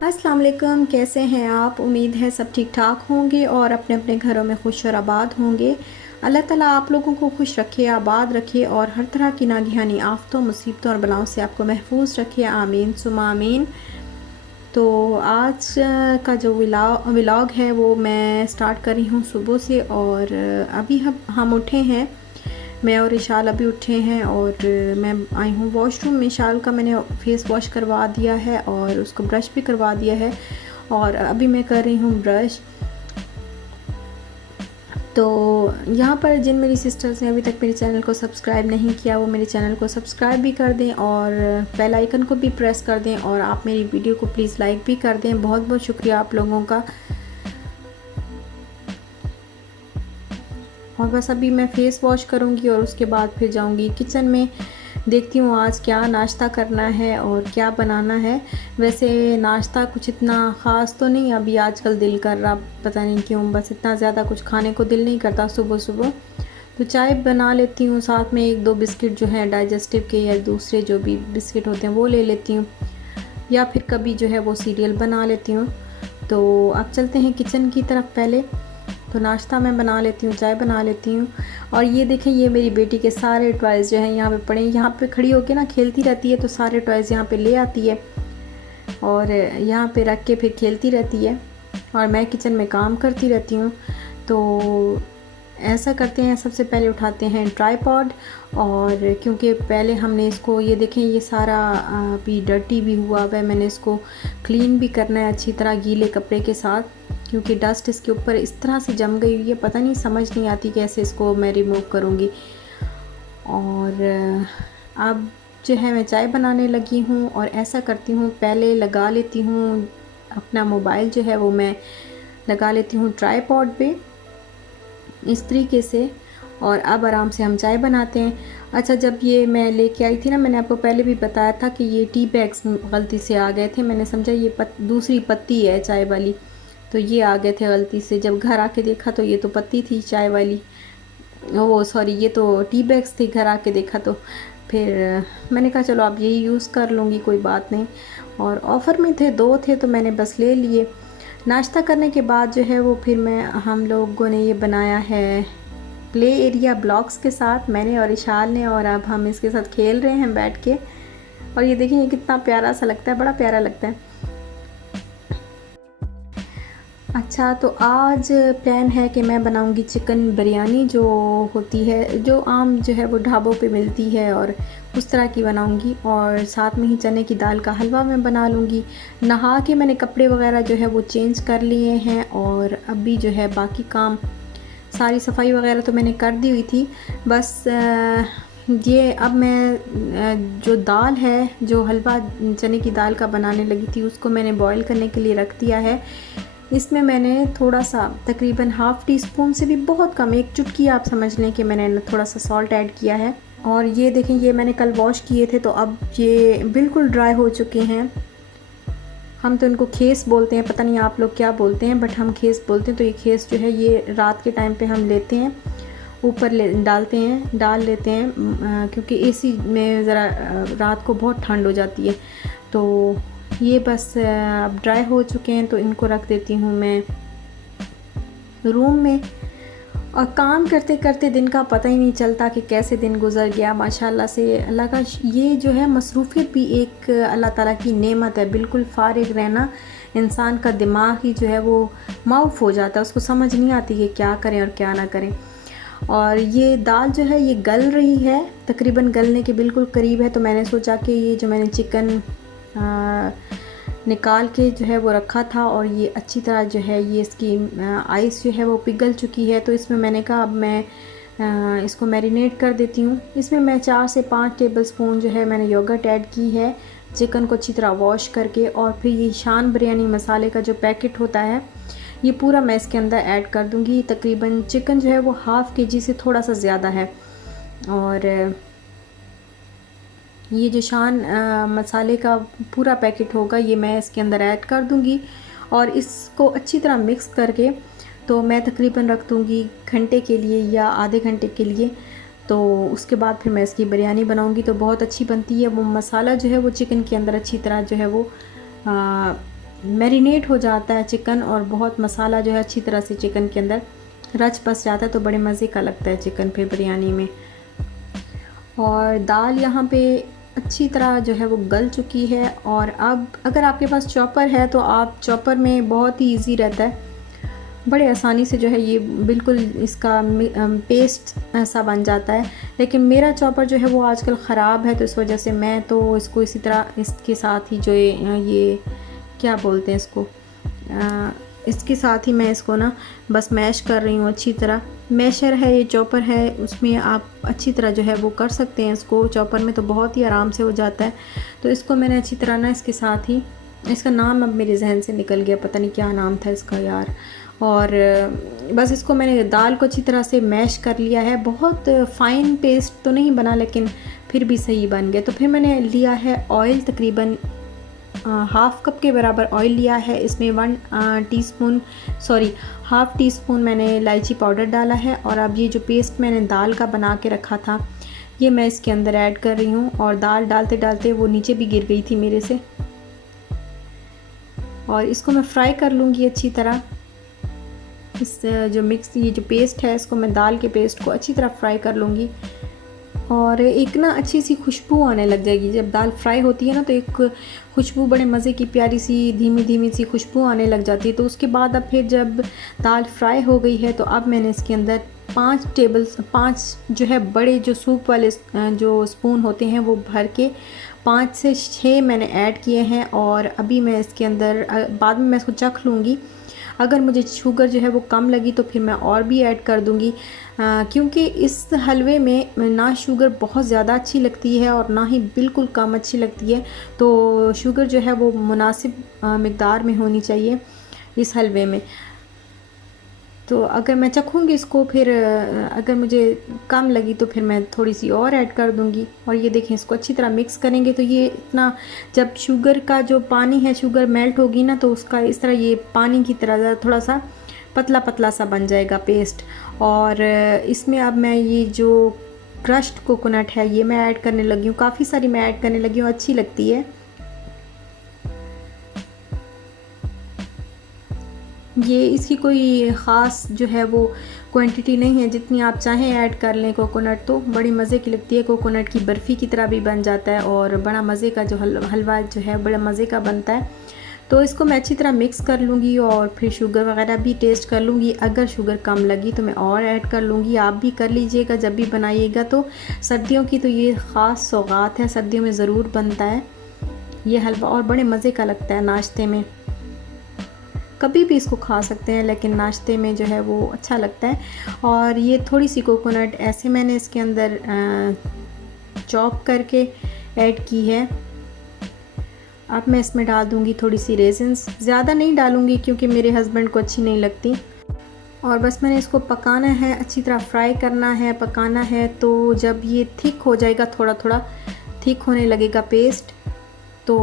अस्सलाम वालेकुम, कैसे हैं आप? उम्मीद है सब ठीक ठाक होंगे और अपने अपने घरों में खुश और आबाद होंगे। अल्लाह ताला आप लोगों को खुश रखे, आबाद रखे और हर तरह की नागहानी आफतों, मुसीबतों और बलाओं से आपको महफूज रखे। आमीन सुमा आमीन। तो आज का जो व्लॉग है वो मैं स्टार्ट कर रही हूँ सुबह से। और अभी हम उठे हैं, मैं और इशाल अभी उठे हैं और मैं आई हूँ वॉशरूम में। इशाल का मैंने फेस वॉश करवा दिया है और उसको ब्रश भी करवा दिया है और अभी मैं कर रही हूँ ब्रश। तो यहाँ पर जिन मेरी सिस्टर्स ने अभी तक मेरे चैनल को सब्सक्राइब नहीं किया वो मेरे चैनल को सब्सक्राइब भी कर दें और बेल आइकन को भी प्रेस कर दें और आप मेरी वीडियो को प्लीज़ लाइक भी कर दें। बहुत बहुत शुक्रिया आप लोगों का। और बस अभी मैं फ़ेस वॉश करूँगी और उसके बाद फिर जाऊँगी किचन में, देखती हूँ आज क्या नाश्ता करना है और क्या बनाना है। वैसे नाश्ता कुछ इतना ख़ास तो नहीं अभी आजकल दिल कर रहा, पता नहीं क्यों, बस इतना ज़्यादा कुछ खाने को दिल नहीं करता सुबह सुबह। तो चाय बना लेती हूँ, साथ में एक दो बिस्किट जो हैं डाइजेस्टिव के या दूसरे जो भी बिस्किट होते हैं वो ले लेती हूँ, या फिर कभी जो है वो सीरियल बना लेती हूँ। तो अब चलते हैं किचन की तरफ। पहले तो नाश्ता मैं बना लेती हूँ, चाय बना लेती हूँ। और ये देखें, ये मेरी बेटी के सारे टॉयज़ जो हैं यहाँ पे पड़े हैं। यहाँ पे खड़ी होके ना खेलती रहती है तो सारे टॉयज़ यहाँ पे ले आती है और यहाँ पे रख के फिर खेलती रहती है और मैं किचन में काम करती रहती हूँ। तो ऐसा करते हैं, सबसे पहले उठाते हैं ट्राइपॉड। और क्योंकि पहले हमने इसको, ये देखें ये सारा भी डर्टी भी हुआ है, मैंने इसको क्लीन भी करना है अच्छी तरह गीले कपड़े के साथ, क्योंकि डस्ट इसके ऊपर इस तरह से जम गई हुई है, पता नहीं समझ नहीं आती कैसे इसको मैं रिमूव करूँगी। और अब जो है मैं चाय बनाने लगी हूँ और ऐसा करती हूँ, पहले लगा लेती हूँ अपना मोबाइल जो है वो मैं लगा लेती हूँ ट्राइपॉड पे इस तरीके से, और अब आराम से हम चाय बनाते हैं। अच्छा, जब ये मैं लेके आई थी ना, मैंने आपको पहले भी बताया था कि ये टी बैग्स गलती से आ गए थे। मैंने समझा ये दूसरी पत्ती है चाय वाली, तो ये आ गए थे गलती से। जब घर आके देखा तो ये तो पत्ती थी चाय वाली, वो सॉरी ये तो टी बैग्स थे। घर आके देखा तो फिर मैंने कहा चलो अब यही यूज़ कर लूँगी, कोई बात नहीं। और ऑफ़र में थे, दो थे तो मैंने बस ले लिए। नाश्ता करने के बाद जो है वो फिर हम लोगों ने ये बनाया है प्ले एरिया ब्लॉक्स के साथ, मैंने और इशाल ने, और अब हम इसके साथ खेल रहे हैं बैठ के। और ये देखें ये कितना प्यारा सा लगता है, बड़ा प्यारा लगता है। अच्छा, तो आज प्लान है कि मैं बनाऊंगी चिकन बिरयानी, जो होती है जो आम जो है वो ढाबों पे मिलती है, और उस तरह की बनाऊंगी। और साथ में ही चने की दाल का हलवा मैं बना लूँगी। नहा के मैंने कपड़े वगैरह जो है वो चेंज कर लिए हैं और अभी जो है बाकी काम, सारी सफाई वगैरह तो मैंने कर दी हुई थी। बस ये अब मैं जो दाल है, जो हलवा चने की दाल का बनाने लगी थी, उसको मैंने बॉईल करने के लिए रख दिया है। इसमें मैंने थोड़ा सा, तकरीबन हाफ़ टी स्पून से भी बहुत कम, एक चुटकी आप समझ लें कि मैंने थोड़ा सा सॉल्ट ऐड किया है। और ये देखें, ये मैंने कल वॉश किए थे तो अब ये बिल्कुल ड्राई हो चुके हैं। हम तो इनको खेस बोलते हैं, पता नहीं आप लोग क्या बोलते हैं, बट हम खेस बोलते हैं। तो ये खेस जो है ये रात के टाइम पे हम लेते हैं, ऊपर डाल लेते हैं, क्योंकि एसी में ज़रा रात को बहुत ठंड हो जाती है। तो ये बस अब ड्राई हो चुके हैं तो इनको रख देती हूँ मैं रूम में। और काम करते करते दिन का पता ही नहीं चलता कि कैसे दिन गुज़र गया। माशाल्लाह से अल्लाह का ये जो है मसरूफ़ियत भी एक अल्लाह ताला की नेमत है। बिल्कुल फ़ारिग रहना, इंसान का दिमाग ही जो है वो माउफ हो जाता है, उसको समझ नहीं आती कि क्या करें और क्या ना करें। और ये दाल जो है ये गल रही है, तकरीबन गलने के बिल्कुल करीब है। तो मैंने सोचा कि ये जो मैंने चिकन निकाल के जो है वो रखा था और ये अच्छी तरह जो है ये इसकी आइस जो है वो पिघल चुकी है, तो इसमें मैंने कहा अब मैं इसको मैरिनेट कर देती हूँ। इसमें मैं 4 से 5 टेबलस्पून जो है मैंने योगर्ट ऐड की है, चिकन को अच्छी तरह वॉश करके। और फिर ये शान बिरयानी मसाले का जो पैकेट होता है ये पूरा मैं इसके अंदर ऐड कर दूँगी। तकरीबन चिकन जो है वो हाफ़ केजी से थोड़ा सा ज़्यादा है। और ये जो शान मसाले का पूरा पैकेट होगा ये मैं इसके अंदर ऐड कर दूँगी और इसको अच्छी तरह मिक्स करके तो मैं तकरीबन रख दूँगी घंटे के लिए या आधे घंटे के लिए। तो उसके बाद फिर मैं इसकी बिरयानी बनाऊँगी तो बहुत अच्छी बनती है। वो मसाला जो है वो चिकन के अंदर अच्छी तरह जो है वो मैरिनेट हो जाता है चिकन और बहुत मसाला जो है अच्छी तरह से चिकन के अंदर रच बस जाता है, तो बड़े मज़े का लगता है चिकन फिर बिरयानी में। और दाल यहाँ पे अच्छी तरह जो है वो गल चुकी है। और अब अगर आपके पास चॉपर है तो आप चॉपर में बहुत ही इजी रहता है, बड़े आसानी से जो है ये बिल्कुल इसका पेस्ट सा बन जाता है। लेकिन मेरा चॉपर जो है वो आजकल ख़राब है, तो इस वजह से मैं तो इसको इसी तरह इसके साथ ही जो ये क्या बोलते हैं इसको, इसके साथ ही मैं इसको ना बस मैश कर रही हूँ अच्छी तरह। मैशर है ये, चॉपर है, उसमें आप अच्छी तरह जो है वो कर सकते हैं इसको। चॉपर में तो बहुत ही आराम से हो जाता है। तो इसको मैंने अच्छी तरह ना इसके साथ ही, इसका नाम अब मेरे जहन से निकल गया, पता नहीं क्या नाम था इसका यार। और बस इसको मैंने दाल को अच्छी तरह से मैश कर लिया है। बहुत फ़ाइन पेस्ट तो नहीं बना, लेकिन फिर भी सही बन गया। तो फिर मैंने लिया है ऑयल, तकरीबन हाफ़ कप के बराबर ऑयल लिया है। इसमें हाफ़ टी स्पून मैंने इलायची पाउडर डाला है। और अब ये जो पेस्ट मैंने दाल का बना के रखा था ये मैं इसके अंदर ऐड कर रही हूँ। और दाल डालते डालते वो नीचे भी गिर गई थी मेरे से। और इसको मैं फ्राई कर लूँगी अच्छी तरह। इस ये जो पेस्ट है इसको मैं दाल के पेस्ट को अच्छी तरह फ्राई कर लूँगी। और एक ना अच्छी सी खुशबू आने लग जाएगी जब दाल फ्राई होती है ना, तो एक खुशबू बड़े मज़े की प्यारी सी धीमी धीमी सी खुशबू आने लग जाती है। तो उसके बाद अब फिर जब दाल फ्राई हो गई है तो अब मैंने इसके अंदर 5 जो है बड़े जो सूप वाले जो स्पून होते हैं वो भर के 5 से 6 मैंने ऐड किए हैं। और अभी मैं इसके अंदर बाद में मैं इसको चख लूँगी। अगर मुझे शुगर जो है वो कम लगी तो फिर मैं और भी ऐड कर दूँगी, क्योंकि इस हलवे में ना शुगर बहुत ज़्यादा अच्छी लगती है और ना ही बिल्कुल कम अच्छी लगती है। तो शुगर जो है वो मुनासिब मिक़दार में होनी चाहिए इस हलवे में। तो अगर मैं चखूँगी इसको, फिर अगर मुझे कम लगी तो फिर मैं थोड़ी सी और ऐड कर दूँगी। और ये देखें, इसको अच्छी तरह मिक्स करेंगे तो ये इतना, जब शुगर का जो पानी है शुगर मेल्ट होगी ना, तो उसका इस तरह ये पानी की तरह थोड़ा सा पतला पतला सा बन जाएगा पेस्ट। और इसमें अब मैं ये जो क्रश्ड कोकोनट है ये मैं ऐड करने लगी हूँ। काफ़ी सारी मैं ऐड करने लगी हूँ, अच्छी लगती है ये। इसकी कोई ख़ास जो है वो क्वांटिटी नहीं है, जितनी आप चाहें ऐड कर लें कोकोनट, तो बड़ी मज़े की लगती है। कोकोनट की बर्फ़ी की तरह भी बन जाता है और बड़ा मज़े का जो हलवा जो है बड़ा मज़े का बनता है। तो इसको मैं अच्छी तरह मिक्स कर लूँगी और फिर शुगर वगैरह भी टेस्ट कर लूँगी। अगर शुगर कम लगी तो मैं और ऐड कर लूँगी। आप भी कर लीजिएगा जब भी बनाइएगा। तो सर्दियों की तो ये ख़ास सौगात है, सर्दियों में ज़रूर बनता है ये हलवा और बड़े मज़े का लगता है नाश्ते में। कभी भी इसको खा सकते हैं, लेकिन नाश्ते में जो है वो अच्छा लगता है। और ये थोड़ी सी कोकोनट ऐसे मैंने इसके अंदर चॉप करके ऐड की है। अब मैं इसमें डाल दूँगी थोड़ी सी रेज़िन्स, ज़्यादा नहीं डालूँगी क्योंकि मेरे हस्बैंड को अच्छी नहीं लगती। और बस मैंने इसको पकाना है, अच्छी तरह फ्राई करना है, पकाना है। तो जब ये थिक हो जाएगा, थोड़ा थोड़ा थिक होने लगेगा पेस्ट, तो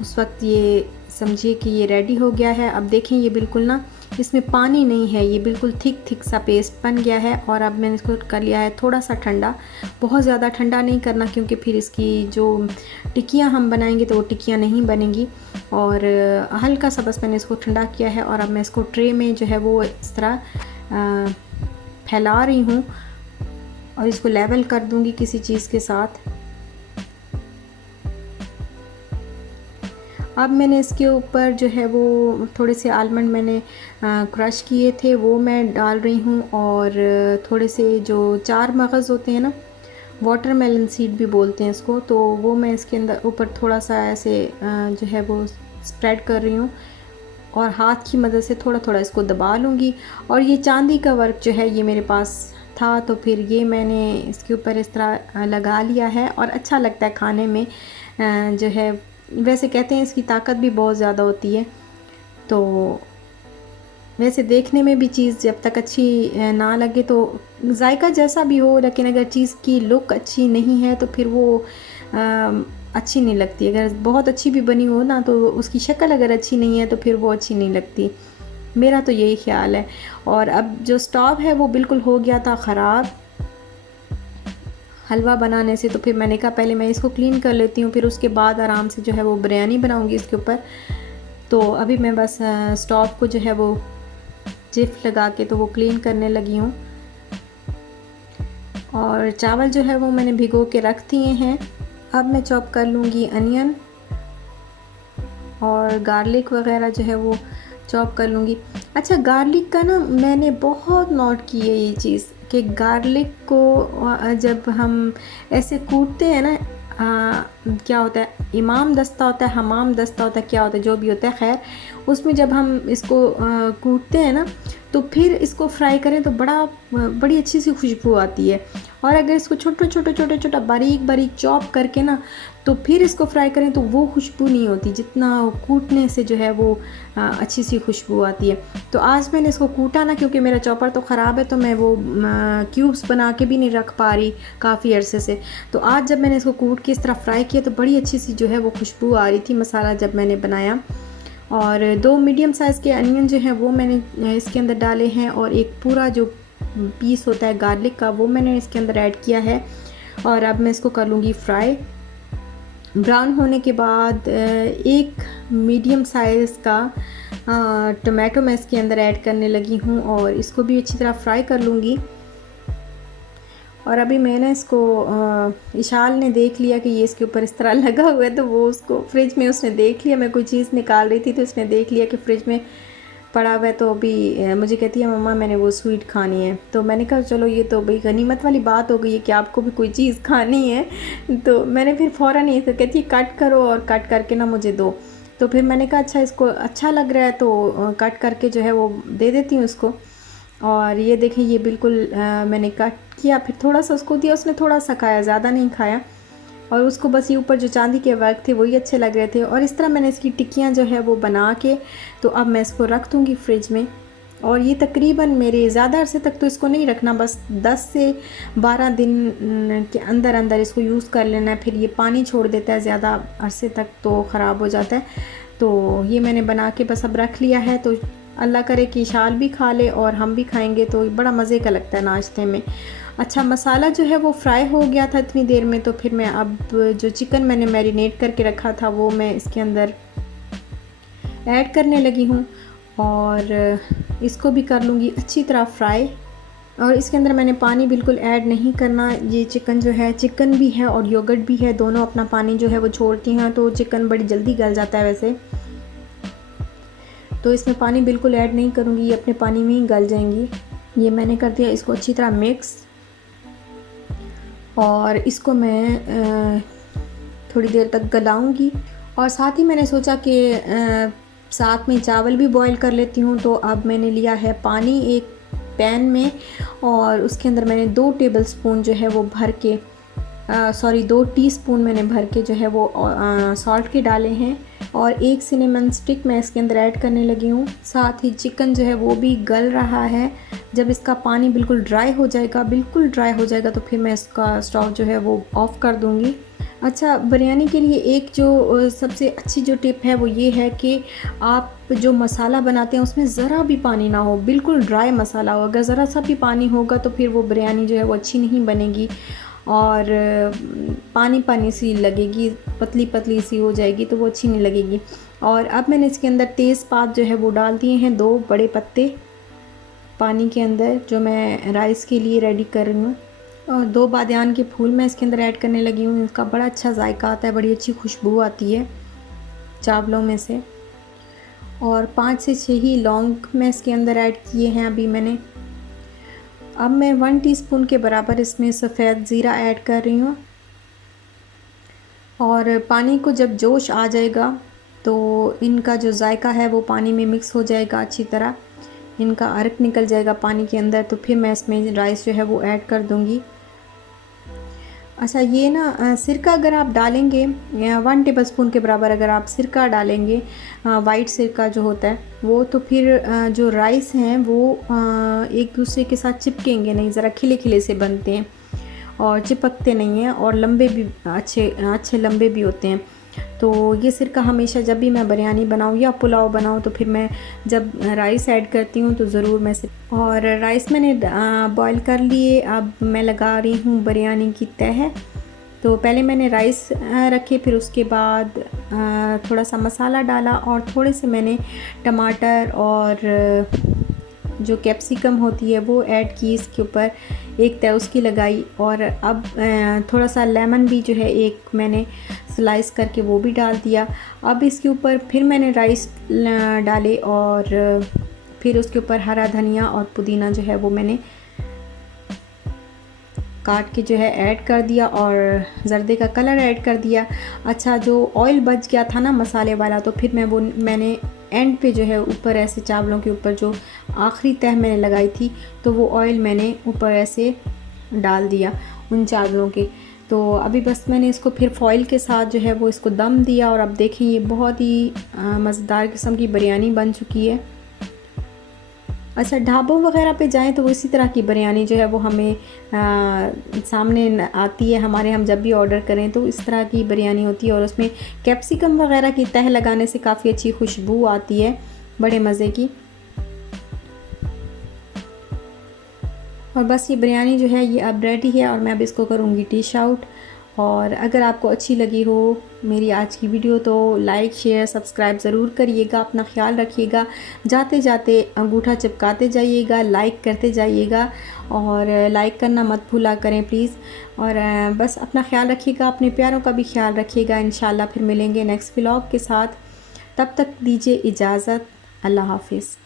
उस वक्त ये समझिए कि ये रेडी हो गया है। अब देखें, ये बिल्कुल ना इसमें पानी नहीं है, ये बिल्कुल थिक सा पेस्ट बन गया है। और अब मैंने इसको कर लिया है थोड़ा सा ठंडा, बहुत ज़्यादा ठंडा नहीं करना क्योंकि फिर इसकी जो टिक्कियाँ हम बनाएंगे तो वो टिक्कियाँ नहीं बनेंगी। और हल्का सा बस मैंने इसको ठंडा किया है। और अब मैं इसको ट्रे में जो है वो इस तरह फैला रही हूँ और इसको लेवल कर दूँगी किसी चीज़ के साथ। अब मैंने इसके ऊपर जो है वो थोड़े से आलमंड मैंने क्रश किए थे वो मैं डाल रही हूँ। और थोड़े से जो 4 मगज़ होते हैं ना, वाटरमेलन सीड भी बोलते हैं इसको, तो वो मैं इसके अंदर ऊपर थोड़ा सा ऐसे जो है वो स्प्रेड कर रही हूँ और हाथ की मदद से थोड़ा थोड़ा इसको दबा लूँगी। और ये चांदी का वर्क जो है ये मेरे पास था, तो फिर ये मैंने इसके ऊपर इस तरह लगा लिया है और अच्छा लगता है खाने में जो है। वैसे कहते हैं इसकी ताकत भी बहुत ज़्यादा होती है। तो वैसे देखने में भी चीज़ जब तक अच्छी ना लगे, तो जायका जैसा भी हो, लेकिन अगर चीज़ की लुक अच्छी नहीं है तो फिर वो अच्छी नहीं लगती। अगर बहुत अच्छी भी बनी हो ना, तो उसकी शक्ल अगर अच्छी नहीं है तो फिर वो अच्छी नहीं लगती। मेरा तो यही ख्याल है। और अब जो स्टोव है वो बिल्कुल हो गया था ख़राब हलवा बनाने से, तो फिर मैंने कहा पहले मैं इसको क्लीन कर लेती हूँ, फिर उसके बाद आराम से जो है वो बिरयानी बनाऊँगी इसके ऊपर। तो अभी मैं बस स्टोव को जो है वो जिफ लगा के तो वो क्लीन करने लगी हूँ। और चावल जो है वो मैंने भिगो के रख दिए हैं। अब मैं चॉप कर लूँगी अनियन और गार्लिक वगैरह जो है वो चॉप कर लूँगी। अच्छा, गार्लिक का ना मैंने बहुत नोट की है ये चीज़ कि गार्लिक को जब हम ऐसे कूटते हैं ना, क्या होता है, इमाम दस्ता होता है, हमाम दस्ता होता है, क्या होता है, जो भी होता है, खैर उसमें जब हम इसको कूटते हैं ना तो फिर इसको फ्राई करें तो बड़ी अच्छी सी खुशबू आती है। और अगर इसको छोटा बारीक बारीक चॉप करके ना तो फिर इसको फ्राई करें तो वो खुशबू नहीं होती जितना कूटने से जो है वो अच्छी सी खुशबू आती है। तो आज मैंने इसको कूटा ना, क्योंकि मेरा चॉपर तो ख़राब है तो मैं वो क्यूब्स बना के भी नहीं रख पा रही काफ़ी अरसे से। तो आज जब मैंने इसको कूट के इस तरह फ्राई किया तो बड़ी अच्छी सी जो है वो खुशबू आ रही थी मसाला जब मैंने बनाया। और 2 मीडियम साइज़ के अनियन जो हैं वो मैंने इसके अंदर डाले हैं, और एक पूरा जो पीस होता है गार्लिक का वो मैंने इसके अंदर ऐड किया है। और अब मैं इसको कर लूँगी फ्राई। ब्राउन होने के बाद एक मीडियम साइज़ का टमाटो मैं इसके अंदर ऐड करने लगी हूँ और इसको भी अच्छी तरह फ्राई कर लूँगी। और अभी मैंने इसको इशाल ने देख लिया कि ये इसके ऊपर इस तरह लगा हुआ है, तो वो उसको फ्रिज में उसने देख लिया। मैं कोई चीज़ निकाल रही थी तो उसने देख लिया कि फ्रिज में पड़ा हुआ है। तो अभी मुझे कहती है मम्मा मैंने वो स्वीट खानी है। तो मैंने कहा चलो ये तो भाई गनीमत वाली बात हो गई है कि आपको भी कोई चीज़ खानी है। तो मैंने फिर फ़ौरन ये कहती है कट करो और कट करके ना मुझे दो। तो फिर मैंने कहा अच्छा इसको अच्छा लग रहा है तो कट करके जो है वो दे देती हूँ उसको। और ये देखिए ये बिल्कुल मैंने कट किया, फिर थोड़ा सा उसको दिया, उसने थोड़ा सा खाया, ज़्यादा नहीं खाया। और उसको बस ये ऊपर जो चांदी के वर्क थे वही अच्छे लग रहे थे। और इस तरह मैंने इसकी टिक्कियाँ जो है वो बना के तो अब मैं इसको रख दूँगी फ्रिज में। और ये तकरीबन मेरे ज़्यादा अरसे तक तो इसको नहीं रखना, बस 10 से 12 दिन के अंदर अंदर इसको यूज़ कर लेना है। फिर ये पानी छोड़ देता है ज़्यादा अरसे तक तो ख़राब हो जाता है। तो ये मैंने बना के बस अब रख लिया है। तो अल्लाह करे कि शाल भी खा ले और हम भी खाएंगे तो बड़ा मज़े का लगता है नाश्ते में। अच्छा, मसाला जो है वो फ्राई हो गया था इतनी देर में। तो फिर मैं अब जो चिकन मैंने मैरिनेट करके रखा था वो मैं इसके अंदर ऐड करने लगी हूँ और इसको भी कर लूँगी अच्छी तरह फ्राई। और इसके अंदर मैंने पानी बिल्कुल ऐड नहीं करना। ये चिकन जो है, चिकन भी है और योगर्ट भी है, दोनों अपना पानी जो है वो छोड़ती हैं, तो चिकन बड़ी जल्दी गल जाता है वैसे। तो इसमें पानी बिल्कुल ऐड नहीं करूँगी, ये अपने पानी में ही गल जाएंगी। ये मैंने कर दिया इसको अच्छी तरह मिक्स। और इसको मैं थोड़ी देर तक गलाऊंगी। और साथ ही मैंने सोचा कि साथ में चावल भी बॉईल कर लेती हूँ। तो अब मैंने लिया है पानी एक पैन में और उसके अंदर मैंने 2 टेबलस्पून जो है वो भर के 2 टीस्पून मैंने भर के जो है वो सॉल्ट के डाले हैं। और 1 सिनेमन स्टिक मैं इसके अंदर ऐड करने लगी हूँ। साथ ही चिकन जो है वो भी गल रहा है। जब इसका पानी बिल्कुल ड्राई हो जाएगा तो फिर मैं इसका स्टोव जो है वो ऑफ़ कर दूँगी। अच्छा, बिरयानी के लिए एक जो सबसे अच्छी जो टिप है वो ये है कि आप जो मसाला बनाते हैं उसमें ज़रा भी पानी ना हो, बिल्कुल ड्राई मसाला हो। अगर ज़रा सा भी पानी होगा तो फिर वो बिरयानी जो है वो अच्छी नहीं बनेगी और पानी सी लगेगी, पतली पतली सी हो जाएगी तो वो अच्छी नहीं लगेगी। और अब मैंने इसके अंदर तेज़पात जो है वो डाल दिए हैं, 2 बड़े पत्ते पानी के अंदर जो मैं राइस के लिए रेडी कर रही हूँ। और 2 बादियान के फूल मैं इसके अंदर ऐड करने लगी हूँ। इसका बड़ा अच्छा जायका आता है, बड़ी अच्छी खुशबू आती है चावलों में से। और 5 से 6 ही लौंग मैं इसके अंदर ऐड किए हैं अभी मैंने। अब मैं 1 टीस्पून के बराबर इसमें सफ़ेद ज़ीरा ऐड कर रही हूँ। और पानी को जब जोश आ जाएगा तो इनका जो जायका है वो पानी में मिक्स हो जाएगा अच्छी तरह, इनका अर्क निकल जाएगा पानी के अंदर। तो फिर मैं इसमें राइस जो है वो ऐड कर दूँगी। अच्छा, ये ना सिरका अगर आप डालेंगे 1 टेबलस्पून के बराबर अगर आप सिरका डालेंगे, वाइट सिरका जो होता है वो, तो फिर जो राइस हैं वो एक दूसरे के साथ चिपकेंगे नहीं, ज़रा खिले खिले से बनते हैं और चिपकते नहीं हैं और लंबे भी अच्छे लंबे भी होते हैं। तो ये सिरका हमेशा जब भी मैं बिरयानी बनाऊँ या पुलाव बनाऊँ तो फिर मैं जब राइस ऐड करती हूँ तो ज़रूर मैं और राइस मैंने बॉईल कर लिए। अब मैं लगा रही हूँ बिरयानी की तह। तो पहले मैंने राइस रखे, फिर उसके बाद थोड़ा सा मसाला डाला और थोड़े से मैंने टमाटर और जो कैप्सिकम होती है वो ऐड की इसके ऊपर, एक तय उसकी लगाई। और अब थोड़ा सा लेमन भी जो है एक मैंने स्लाइस करके वो भी डाल दिया। अब इसके ऊपर फिर मैंने राइस डाले और फिर उसके ऊपर हरा धनिया और पुदीना जो है वो मैंने काट के जो है ऐड कर दिया और ज़र्दे का कलर ऐड कर दिया। अच्छा, जो ऑयल बच गया था ना मसाले वाला, तो फिर मैंने एंड पे जो है ऊपर ऐसे चावलों के ऊपर जो आखिरी तह मैंने लगाई थी, तो वो ऑयल मैंने ऊपर ऐसे डाल दिया उन चावलों के। तो अभी बस मैंने इसको फिर फॉइल के साथ जो है वो इसको दम दिया और अब देखें ये बहुत ही मज़ेदार किस्म की बिरयानी बन चुकी है। अच्छा, ढाबों वगैरह पे जाएं तो वो इसी तरह की बिरयानी जो है वो हमें सामने आती है हमारे, हम जब भी ऑर्डर करें तो इस तरह की बिरयानी होती है और उसमें कैप्सिकम वगैरह की तह लगाने से काफ़ी अच्छी खुशबू आती है, बड़े मज़े की। और बस ये बिरयानी जो है ये अब रेडी है और मैं अब इसको करूँगी डिश आउट। और अगर आपको अच्छी लगी हो मेरी आज की वीडियो तो लाइक शेयर सब्सक्राइब ज़रूर करिएगा। अपना ख्याल रखिएगा, जाते जाते अंगूठा चिपकाते जाइएगा, लाइक करते जाइएगा और लाइक करना मत भूला करें प्लीज़। और बस अपना ख्याल रखिएगा, अपने प्यारों का भी ख्याल रखिएगा। इंशाल्लाह फिर मिलेंगे नेक्स्ट व्लॉग के साथ, तब तक दीजिए इजाज़त। अल्लाह हाफिज़।